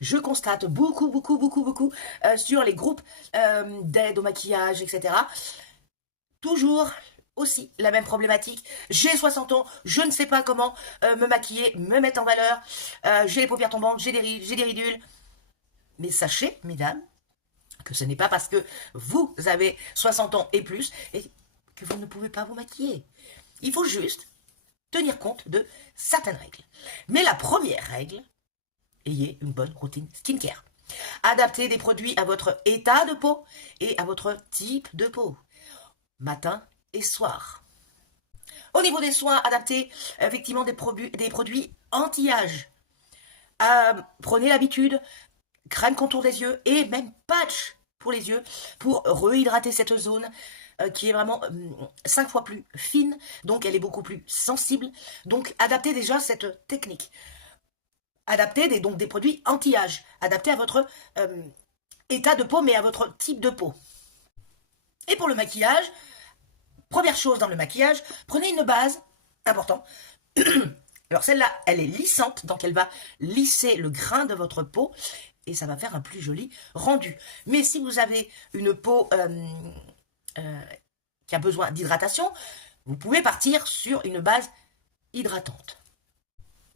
je constate beaucoup sur les groupes d'aide au maquillage, etc. Toujours aussi la même problématique. J'ai 60 ans, je ne sais pas comment me maquiller, me mettre en valeur. J'ai les paupières tombantes, j'ai des rides, j'ai des ridules. Mais sachez, mesdames, que ce n'est pas parce que vous avez 60 ans et plus et que vous ne pouvez pas vous maquiller. Il faut juste tenir compte de certaines règles. Mais la première règle, ayez une bonne routine skincare. Adaptez des produits à votre état de peau et à votre type de peau. Matin et soir. Au niveau des soins, adaptez effectivement des produits anti-âge. Prenez l'habitude, crème contour des yeux et même patch pour les yeux pour rehydrater cette zone qui est vraiment 5 fois plus fine, donc elle est beaucoup plus sensible. Donc adaptez déjà cette technique. Adaptez donc des produits anti-âge, adaptés à votre état de peau, mais à votre type de peau. Et pour le maquillage, première chose dans le maquillage, prenez une base, important. Alors celle-là, elle est lissante, donc elle va lisser le grain de votre peau et ça va faire un plus joli rendu. Mais si vous avez une peau qui a besoin d'hydratation, vous pouvez partir sur une base hydratante.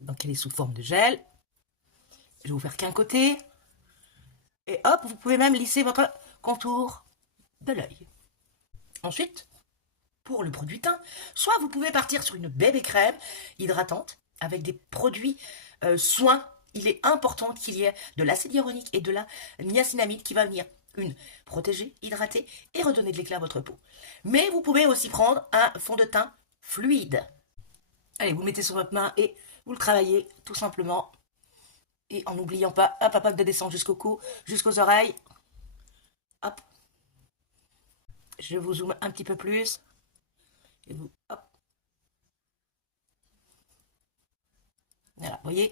Donc elle est sous forme de gel. Je vais vous faire qu'un côté. Et hop, vous pouvez même lisser votre contour de l'œil. Ensuite, pour le produit teint, soit vous pouvez partir sur une bébé crème hydratante avec des produits soins. Il est important qu'il y ait de l'acide hyaluronique et de la niacinamide qui va venir protéger, hydrater et redonner de l'éclat à votre peau. Mais vous pouvez aussi prendre un fond de teint fluide. Allez, vous le mettez sur votre main et vous le travaillez tout simplement. Et en n'oubliant pas, hop, de descendre jusqu'au cou, jusqu'aux oreilles. Hop. Je vous zoome un petit peu plus. Et vous, hop. Voilà, vous voyez,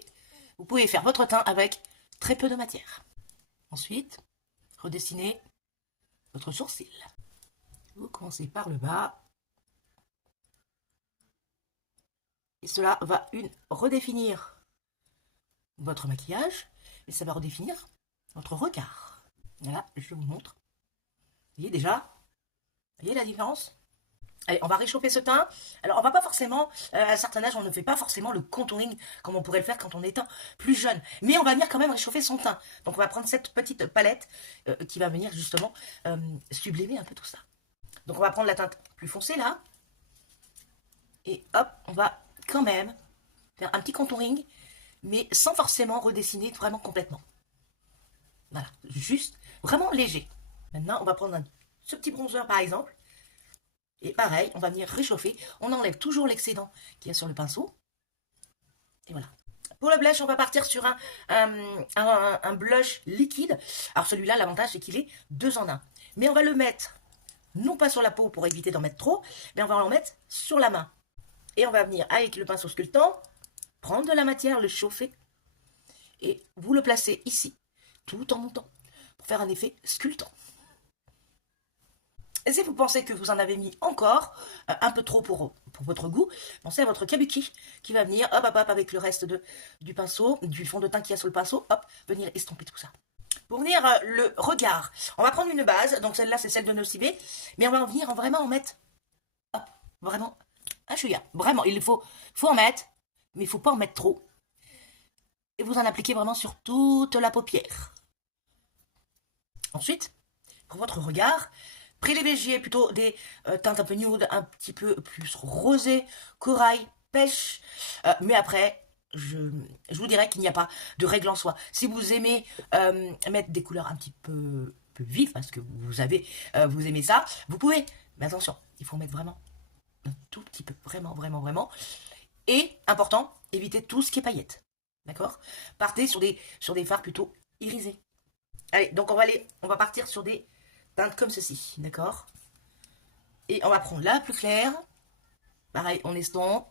vous pouvez faire votre teint avec très peu de matière. Ensuite, redessinez votre sourcil. Vous commencez par le bas. Et cela va redéfinir votre maquillage, et ça va redéfinir votre regard. Voilà, je vous montre. Vous voyez déjà? Vous voyez la différence? Allez, on va réchauffer ce teint. Alors, on va pas forcément, à un certain âge, on ne fait pas forcément le contouring comme on pourrait le faire quand on est plus jeune. Mais on va venir quand même réchauffer son teint. Donc, on va prendre cette petite palette qui va venir justement sublimer un peu tout ça. Donc, on va prendre la teinte plus foncée là. Et hop, on va quand même faire un petit contouring, mais sans forcément redessiner vraiment complètement. Voilà, juste vraiment léger. Maintenant, on va prendre ce petit bronzer par exemple. Et pareil, on va venir réchauffer. On enlève toujours l'excédent qu'il y a sur le pinceau. Et voilà. Pour le blush, on va partir sur un blush liquide. Alors celui-là, l'avantage, c'est qu'il est 2 en 1. Mais on va le mettre, non pas sur la peau pour éviter d'en mettre trop, mais on va en mettre sur la main. Et on va venir, avec le pinceau sculptant, prendre de la matière, le chauffer. Et vous le placez ici, tout en montant, pour faire un effet sculptant. Et si vous pensez que vous en avez mis encore, un peu trop pour votre goût, pensez à votre kabuki qui va venir, hop, avec le reste du pinceau, du fond de teint qu'il y a sur le pinceau, hop, venir estomper tout ça. Pour venir le regard, on va prendre une base, donc celle-là c'est celle de Nocibé, mais on va venir vraiment en mettre, hop, vraiment, un chouïa. Vraiment, il faut en mettre, mais il ne faut pas en mettre trop. Et vous en appliquez vraiment sur toute la paupière. Ensuite, pour votre regard, privilégiez plutôt des teintes un peu nude, un petit peu plus rosé, corail, pêche. Mais après, je vous dirais qu'il n'y a pas de règle en soi. Si vous aimez mettre des couleurs un petit peu plus vives, parce que vous aimez ça, vous pouvez. Mais attention, il faut mettre vraiment un tout petit peu, vraiment. Et, important, évitez tout ce qui est paillettes. D'accord? Partez sur des fards plutôt irisés. Allez, donc on va partir sur des teintes comme ceci, d'accord? Et on va prendre la plus claire. Pareil, on estompe.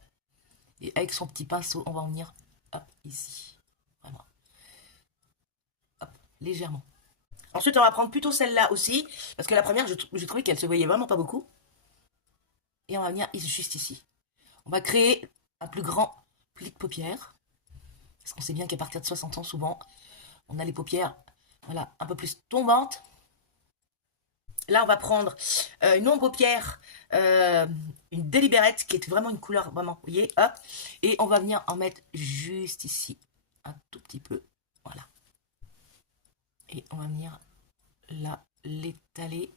Et avec son petit pinceau, on va en venir, hop, ici. Vraiment. Hop, légèrement. Ensuite, on va prendre plutôt celle-là aussi, parce que la première, j'ai trouvé qu'elle se voyait vraiment pas beaucoup. Et on va venir juste ici. On va créer un plus grand pli de paupières. Parce qu'on sait bien qu'à partir de 60 ans, souvent, on a les paupières, voilà, un peu plus tombantes. Là, on va prendre une ombre paupière, une Deliberate, qui est vraiment une couleur, vraiment, vous voyez, hop. Et on va venir en mettre juste ici, un tout petit peu, voilà. Et on va venir là, l'étaler,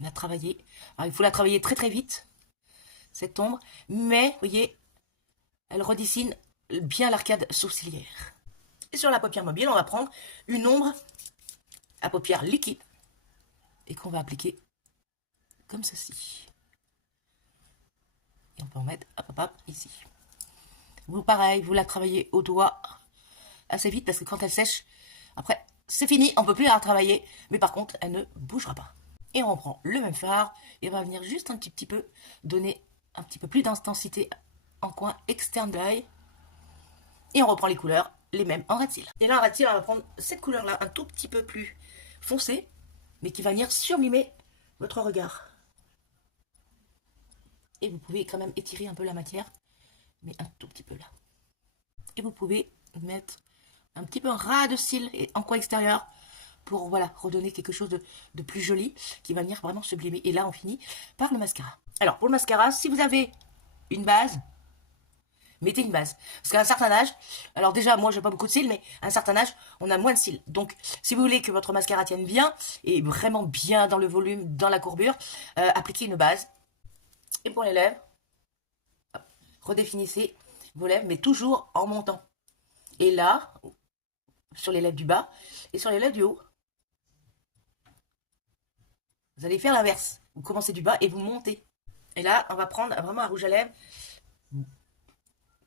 la travailler. Alors, il faut la travailler très très vite, cette ombre, mais, vous voyez, elle redessine bien l'arcade sourcilière. Et sur la paupière mobile, on va prendre une ombre à paupières liquide et qu'on va appliquer comme ceci. Et on peut en mettre hop, ici. Vous, pareil, vous la travaillez au doigt assez vite parce que quand elle sèche, après, c'est fini, on ne peut plus la travailler, mais par contre, elle ne bougera pas. Et on reprend le même fard et on va venir juste un petit peu donner un petit peu plus d'intensité en coin externe de l'œil. Et on reprend les couleurs, les mêmes en red seal. Et là, en red seal, on va prendre cette couleur-là, un tout petit peu plus foncée, mais qui va venir sublimer votre regard. Et vous pouvez quand même étirer un peu la matière, mais un tout petit peu là. Et vous pouvez mettre un petit peu un ras de cils en coin extérieur pour voilà, redonner quelque chose de plus joli qui va venir vraiment sublimer. Et là, on finit par le mascara. Alors, pour le mascara, si vous avez une base, mettez une base. Parce qu'à un certain âge, alors déjà, moi, j'ai pas beaucoup de cils, mais à un certain âge, on a moins de cils. Donc, si vous voulez que votre mascara tienne bien, et vraiment bien dans le volume, dans la courbure, appliquez une base. Et pour les lèvres, hop, redéfinissez vos lèvres, mais toujours en montant. Et là, sur les lèvres du bas, et sur les lèvres du haut, vous allez faire l'inverse. Vous commencez du bas et vous montez. Et là, on va prendre vraiment un rouge à lèvres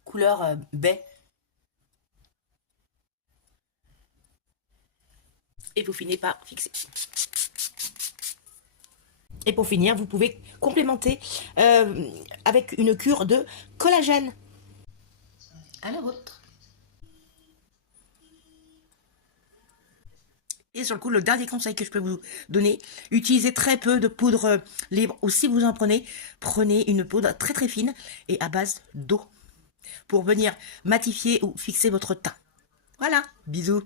couleur baie. Et vous finissez par fixer. Et pour finir, vous pouvez complémenter avec une cure de collagène. À la vôtre. Et sur le coup, le dernier conseil que je peux vous donner, utilisez très peu de poudre libre, ou si vous en prenez, prenez une poudre très très fine et à base d'eau pour venir matifier ou fixer votre teint. Voilà, bisous.